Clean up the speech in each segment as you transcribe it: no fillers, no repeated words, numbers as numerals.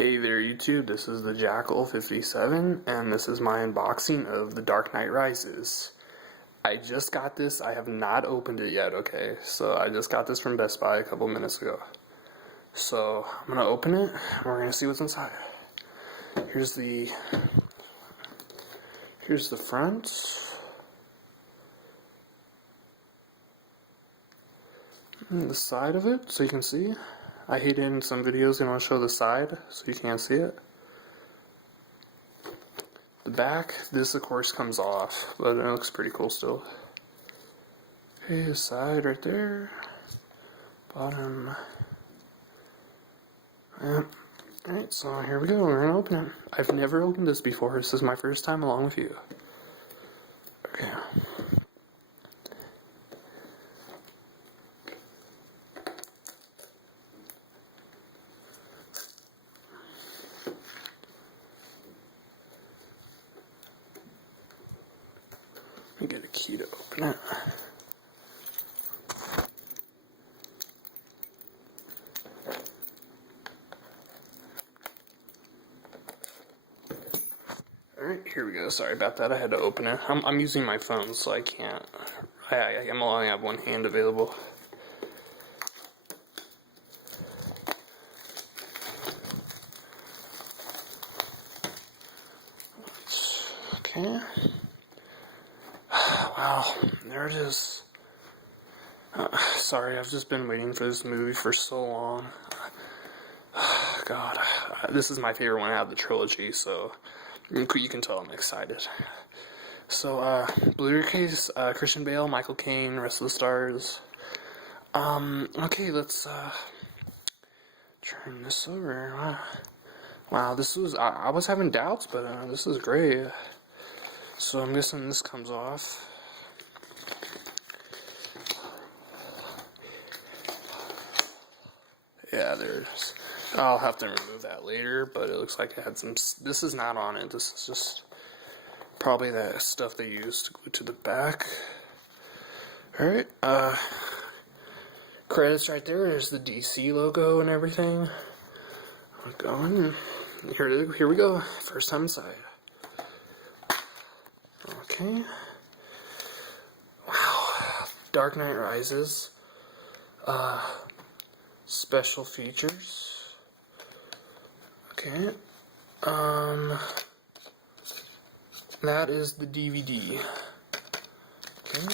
Hey there YouTube, this is the Jackal57 and this is my unboxing of The Dark Knight Rises. I just got this, I have not opened it yet, okay? So I just got this from Best Buy a couple minutes ago. So I'm gonna open it and we're gonna see what's inside. Here's the front. And the side of it so you can see. I hate it in some videos, I want to show the side so you can't see it. The back, this of course comes off, but it looks pretty cool still. Okay, the side right there. Bottom. Yep. Alright, so here we go, we're gonna open it. I've never opened this before, this is my first time along with you. Okay. Let me get a key to open it. Alright, here we go. Sorry about that. I had to open it. I'm using my phone, so I can't. I'm only have one hand available. Okay. Wow, there it is. Sorry, I've just been waiting for this movie for so long. God, this is my favorite one out of the trilogy, so you can tell I'm excited. So, Blu-ray case, Christian Bale, Michael Caine, rest of the stars. Okay, let's, turn this over. Wow, this was, I was having doubts, but, this is great. So I'm guessing this comes off. Yeah, there's. I'll have to remove that later, but it looks like it had some. This is not on it. This is just probably that stuff they used to glue to the back. Alright, credits right there. There's the DC logo and everything. I'm going. Here we go. First time inside. Okay. Wow. Dark Knight Rises. Special features. Okay. That is the DVD. Okay.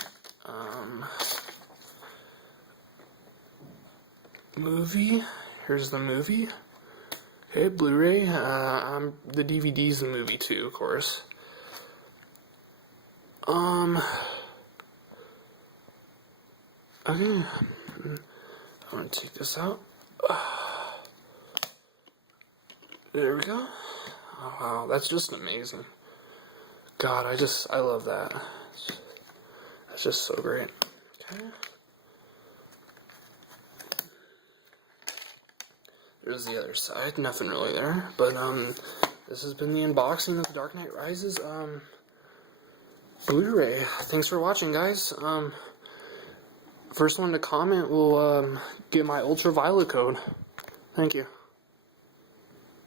Movie. Here's the movie. Okay, Blu-ray. The DVD's the movie too, of course. Okay. I'm gonna take this out. There we go. Oh, wow, that's just amazing. God, I love that. That's just so great. Okay. There's the other side. Nothing really there. But, this has been the unboxing of The Dark Knight Rises, Blu-ray. Thanks for watching, guys. First one to comment will get my ultraviolet code. Thank you.